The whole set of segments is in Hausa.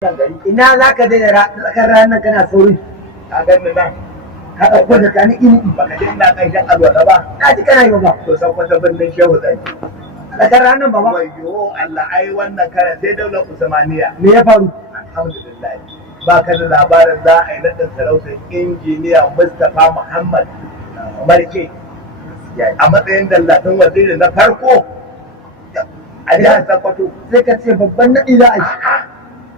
Ina za ka je da tsakar ranar kana sauri? A ganin nan Ka ɗauko da kani ini. baka ji ina kan shan alwala ba. Na ji kana yi ba. To san kwata birnin shehu zan ji. Tsakar ranar ba ba. Wayyo Allah ai wannan karan sai daular Usmaniya. Me ya faru? Alhamdulillah. Ba ka da labarin za a yi naɗin sarautar injiniya Mustapha Muhammad Marke a matsayin dallatin waziri na farko a jihar Sokoto. Sai ka ce babban naɗi za a yi.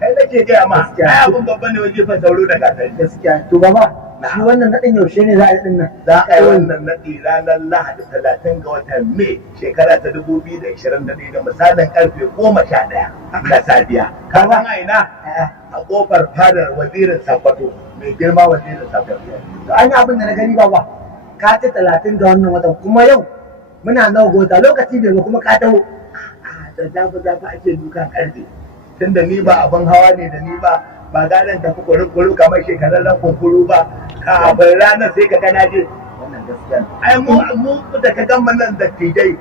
Kai nake gaya ma, ai abin babban ne wajen fa sauro da gasar. Gaskiya. To baba, shi wannan naɗin yaushe ne za a yi ɗin nan? Za a yi wannan naɗi ranar Lahadi 30 ga watan Mai shekara ta 2021 da misalin karfe 11 na safiya. Ka san a ina? A kofar fadar wazirin Sokoto, mai girma wazirin Sokoto. To an yi abin da na gani baba. Ka ce 30 ga wannan watan kuma yau muna nawa gota lokaci bai ba kuma ka taho. Da zafi ake dukan karfe. Tunda ni ba abin hawa ne da ni ba gadon tafi kuru kamar shekararren kunkuru ba kafin ranar sai ka gana je. Wannan gaskiya. Ai mu da ka gama nan da tijai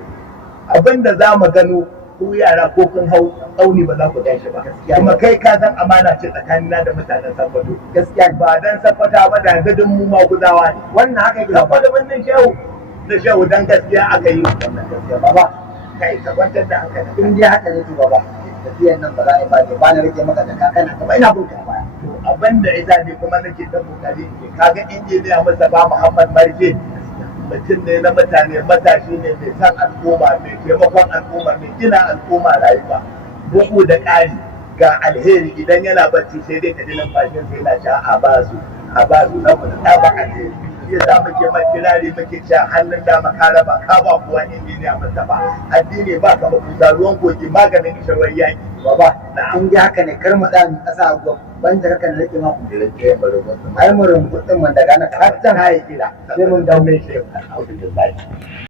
abinda za mu gano ku yara ko kun hau tsauni ba za ku gan shi ba. Kuma kai ka san amana ce tsakanina da mutanen Sokoto. Gaskiya. Ba dan Sokoto ba da yanzu mu ma gudawa ne. Wannan haka yake. Sokoto birnin shehu da shehu dan gaskiya aka yi. Wannan gaskiya baba. Kai ka kwantar da hankali. In dai haka ne to baba. Tafiyan nan ba za a yi ba ne ba na rike maka da kakana gaba ina bin ka baya. To abin da ita ne kuma nake ta kokari ne kaga injiniya Mustapha Muhammad Marke mutum ne na mutane matashi ne mai san al'umma mai taimakon al'umma mai gina al'umma rayuwa bugu da ƙari ga alheri idan yana bacci sai dai ka ji numfashin sai yana sha a basu saboda ɗaba alheri ya sa muke makirari muke cewa hannun dama ka raba ka ba kuwa injiniya Mustapha addini ba ka mafuta ruwan kogi maganin ishirwar yaki Baba, in ji haka ne kar mu da mu kasa a ban da haka ne rike ma ku da rike ai mu rungutun man daga na katan haye kila sai mun daune shi alhamdulillah